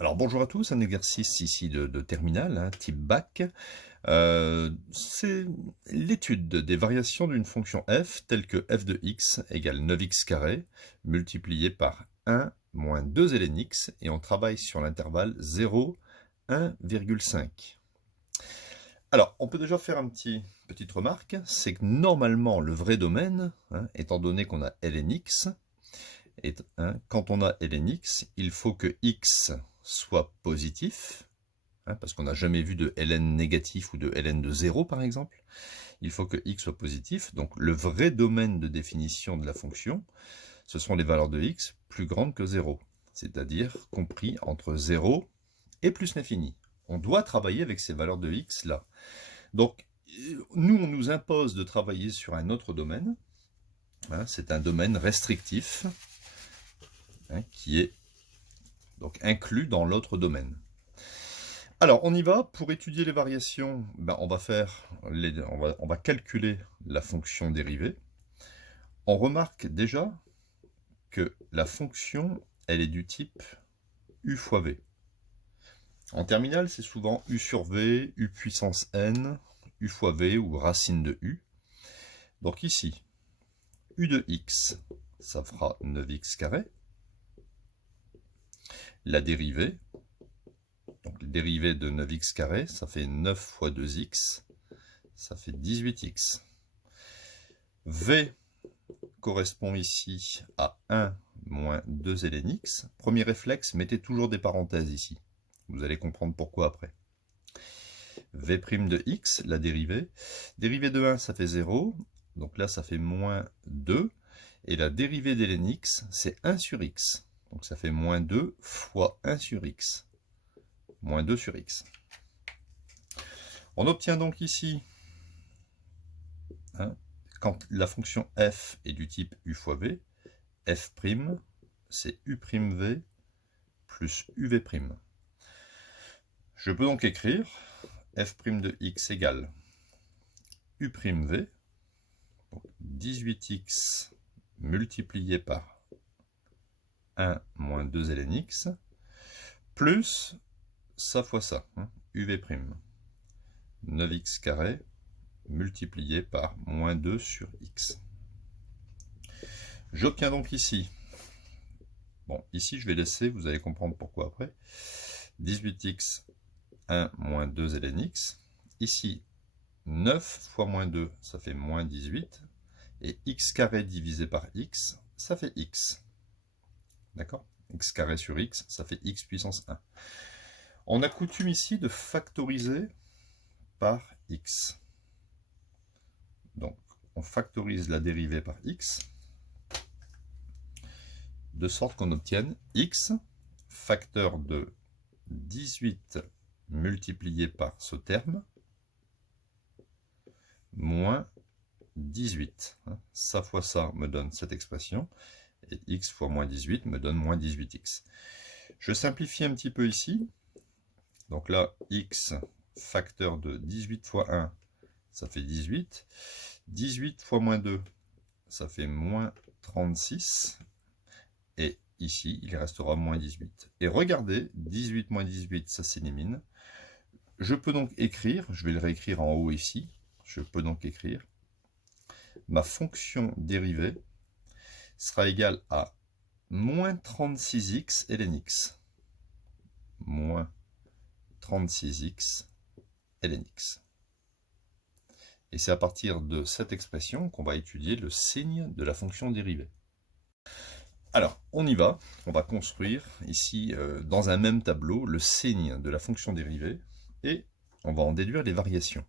Alors bonjour à tous, un exercice ici de terminale, type bac. C'est l'étude des variations d'une fonction f telle que f de x égale 9x carré multiplié par 1 moins 2 ln x et on travaille sur l'intervalle 0, 1,5. Alors on peut déjà faire une petite remarque, c'est que normalement le vrai domaine, étant donné qu'on a ln x, quand on a ln x, il faut que x soit positif, parce qu'on n'a jamais vu de ln négatif ou de ln de 0 par exemple. Il faut que x soit positif, donc le vrai domaine de définition de la fonction, ce sont les valeurs de x plus grandes que 0, c'est-à-dire compris entre 0 et plus l'infini. On doit travailler avec ces valeurs de x là. Donc, nous, on nous impose de travailler sur un autre domaine, c'est un domaine restrictif, qui est donc inclus dans l'autre domaine. Alors, on y va. Pour étudier les variations, on va calculer la fonction dérivée. On remarque déjà que la fonction, elle est du type u fois v. En terminale, c'est souvent u sur v, u puissance n, u fois v ou racine de u. Donc ici, u de x, ça fera 9x carré. La dérivée, donc la dérivée de 9x carré, ça fait 9 fois 2x, ça fait 18x. V correspond ici à 1 moins 2 ln x. Premier réflexe, mettez toujours des parenthèses ici. Vous allez comprendre pourquoi après. V' de x, la dérivée. Dérivée de 1, ça fait 0. Donc là, ça fait moins 2. Et la dérivée d'ln x, c'est 1 sur x. Donc ça fait moins 2 fois 1 sur x. Moins 2 sur x. On obtient donc ici, quand la fonction f est du type u fois v, f', c'est u'v plus uv'. Je peux donc écrire f' de x égale u'v, donc 18x multiplié par 1 moins 2 ln x, plus ça fois ça, uv', 9x carré multiplié par moins 2 sur x. J'obtiens donc ici, ici je vais laisser, vous allez comprendre pourquoi après, 18x 1 moins 2 ln x. Ici, 9 fois moins 2, ça fait moins 18. Et x carré divisé par x, ça fait x. D'accord? X carré sur x, ça fait x puissance 1. On a coutume ici de factoriser par x. Donc, on factorise la dérivée par x, de sorte qu'on obtienne x, facteur de 18 multiplié par ce terme, moins 18. Ça fois ça me donne cette expression, et x fois moins 18 me donne moins 18x. Je simplifie un petit peu ici. Donc là, x, facteur de 18 fois 1, ça fait 18. 18 fois moins 2, ça fait moins 36. Et ici, il restera moins 18. Et regardez, 18 moins 18, ça s'élimine. Je peux donc écrire, je vais le réécrire en haut ici, je peux donc écrire ma fonction dérivée sera égale à moins 36x ln x. Moins 36x ln x. Et c'est à partir de cette expression qu'on va étudier le signe de la fonction dérivée. Alors, on y va. On va construire ici, dans un même tableau, le signe de la fonction dérivée et on va en déduire les variations.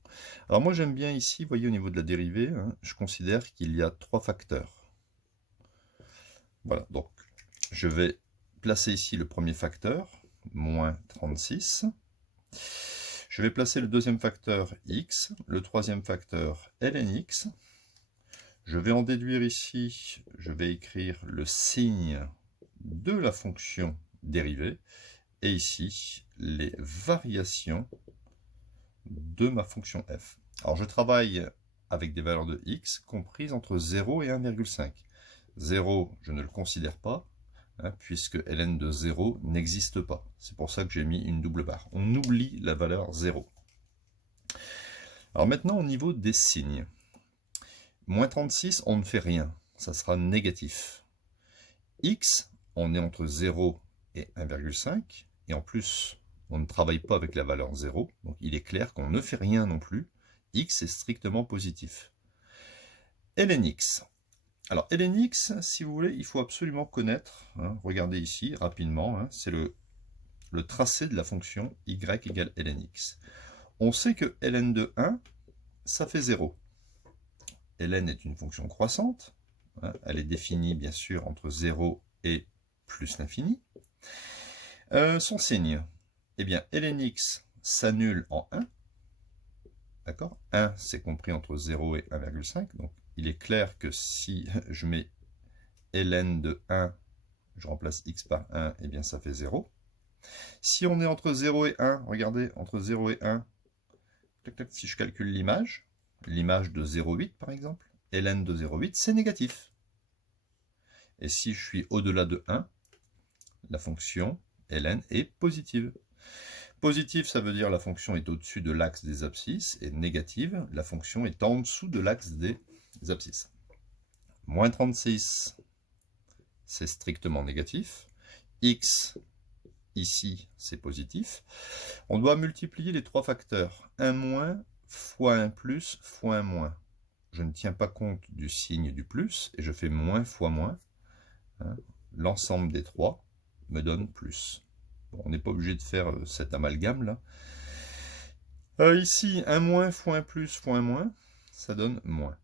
Alors moi, j'aime bien ici, vous voyez, au niveau de la dérivée, je considère qu'il y a 3 facteurs. Voilà, donc je vais placer ici le premier facteur, moins 36. Je vais placer le deuxième facteur x, le troisième facteur ln x. Je vais en déduire ici, je vais écrire le signe de la fonction dérivée, et ici, les variations de ma fonction f. Alors je travaille avec des valeurs de x comprises entre 0 et 1,5. 0, je ne le considère pas. hein, puisque ln de 0 n'existe pas. C'est pour ça que j'ai mis une double barre. On oublie la valeur 0. Alors maintenant, au niveau des signes. Moins 36, on ne fait rien. Ça sera négatif. X, on est entre 0 et 1,5. Et en plus, on ne travaille pas avec la valeur 0. Donc il est clair qu'on ne fait rien non plus. X est strictement positif. ln x. Alors ln x, si vous voulez, il faut absolument connaître. Hein, regardez ici, rapidement. Hein, c'est le tracé de la fonction y égale ln x. On sait que ln de 1, ça fait 0. ln est une fonction croissante. Hein, elle est définie, bien sûr, entre 0 et plus l'infini. Son signe, eh bien, ln x s'annule en 1. D'accord ? 1, c'est compris entre 0 et 1,5. Donc, il est clair que si je mets ln de 1, je remplace x par 1, eh bien, ça fait 0. Si on est entre 0 et 1, regardez, entre 0 et 1, si je calcule l'image de 0,8 par exemple, ln de 0,8, c'est négatif. Et si je suis au-delà de 1, la fonction ln est positive. Positive, ça veut dire la fonction est au-dessus de l'axe des abscisses, et négative, la fonction est en dessous de l'axe des abscisses. Moins 36, c'est strictement négatif. X, ici, c'est positif. On doit multiplier les trois facteurs. 1 moins fois 1 plus fois 1 moins. Je ne tiens pas compte du signe du plus, et je fais moins fois moins. Hein. L'ensemble des trois me donne plus. Bon, on n'est pas obligé de faire cet amalgame là. Ici, 1 moins fois 1 plus fois 1 moins, ça donne moins.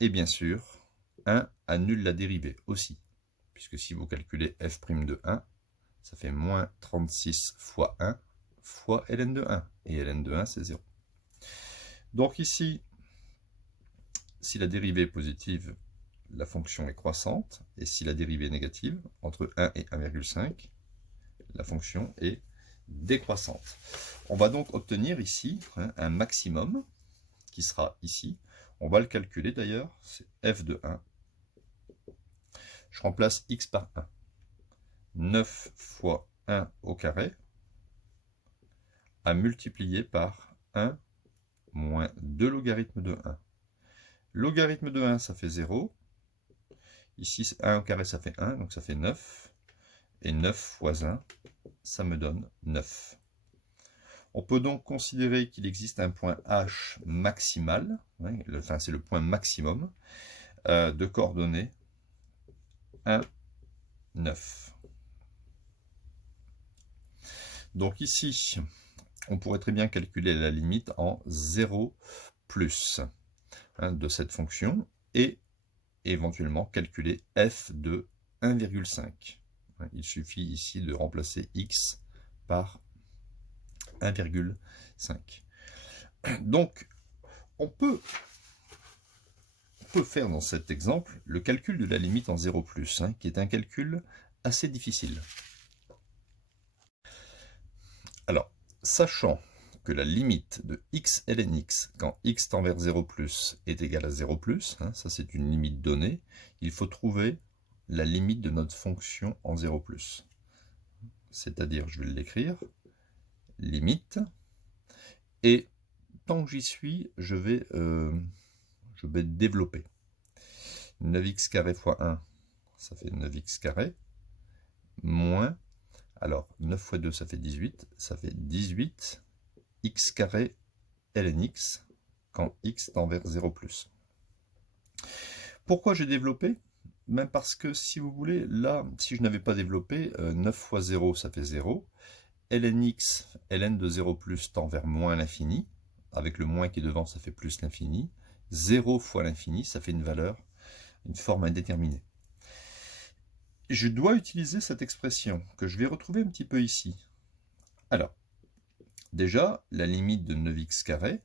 Et bien sûr, 1 annule la dérivée aussi. Puisque si vous calculez f' de 1, ça fait moins 36 fois 1 fois ln de 1. Et ln de 1, c'est 0. Donc ici, si la dérivée est positive, la fonction est croissante. Et si la dérivée est négative, entre 1 et 1,5, la fonction est décroissante. On va donc obtenir ici un maximum qui sera ici. On va le calculer d'ailleurs, c'est f de 1. Je remplace x par 1. 9 fois 1 au carré à multiplier par 1 moins 2 logarithmes de 1. Logarithme de 1, ça fait 0. Ici, 1 au carré, ça fait 1, donc ça fait 9. Et 9 fois 1, ça me donne 9. On peut donc considérer qu'il existe un point H maximal, enfin c'est le point maximum, de coordonnées 1, 9. Donc ici, on pourrait très bien calculer la limite en 0 plus de cette fonction et éventuellement calculer f de 1,5. Il suffit ici de remplacer x par 1,5. Donc, on peut faire dans cet exemple le calcul de la limite en 0 plus, qui est un calcul assez difficile. Alors, sachant que la limite de x ln x quand x tend vers 0 plus est égale à 0 plus, ça c'est une limite donnée, il faut trouver la limite de notre fonction en 0 plus. C'est-à-dire, je vais l'écrire, limite, et tant que j'y suis, je vais développer. 9x carré fois 1, ça fait 9x carré, moins, alors 9 fois 2, ça fait 18, ça fait 18 x carré ln x quand x tend vers 0 plus. Pourquoi j'ai développé? Même parce que, si vous voulez, là, si je n'avais pas développé, 9 fois 0, ça fait 0. ln x, ln de 0 plus tend vers moins l'infini. Avec le moins qui est devant, ça fait plus l'infini. 0 fois l'infini, ça fait une valeur, une forme indéterminée. Je dois utiliser cette expression, que je vais retrouver un petit peu ici. Alors, déjà, la limite de 9x carré,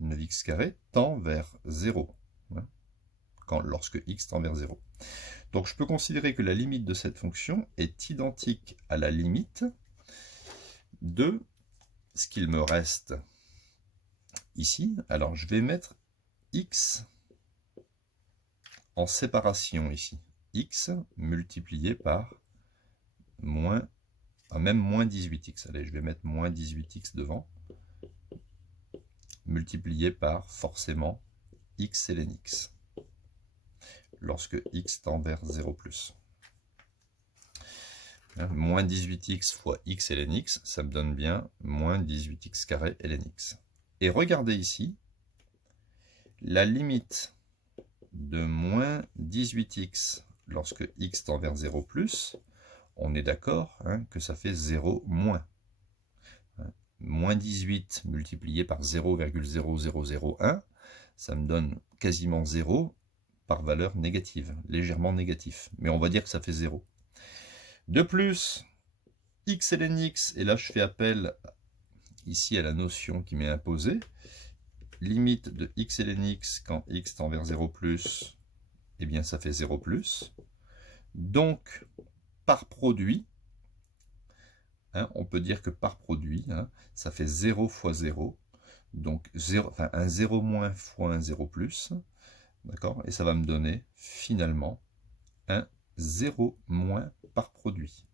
9x carré tend vers 0. Lorsque x tend vers 0. Donc je peux considérer que la limite de cette fonction est identique à la limite de ce qu'il me reste ici. Alors je vais mettre x en séparation ici. x multiplié par même moins 18x. Allez, je vais mettre moins 18x devant. Multiplié par forcément x ln x. Lorsque x tend vers 0 plus. Moins 18x fois x ln x, ça me donne bien moins 18x carré ln x. Et regardez ici, la limite de moins 18x lorsque x tend vers 0 plus, on est d'accord que ça fait 0 moins. Moins 18 multiplié par 0,0001, ça me donne quasiment 0 par valeur négative, légèrement négatif. Mais on va dire que ça fait 0. De plus, x ln x, et là je fais appel ici à la notion qui m'est imposée, limite de x ln x quand x tend vers 0 plus, eh bien ça fait 0 plus. Donc, par produit, on peut dire que par produit, ça fait 0 fois 0, donc un 0 moins fois un 0 plus, d'accord, et ça va me donner finalement un 0 moins par produit.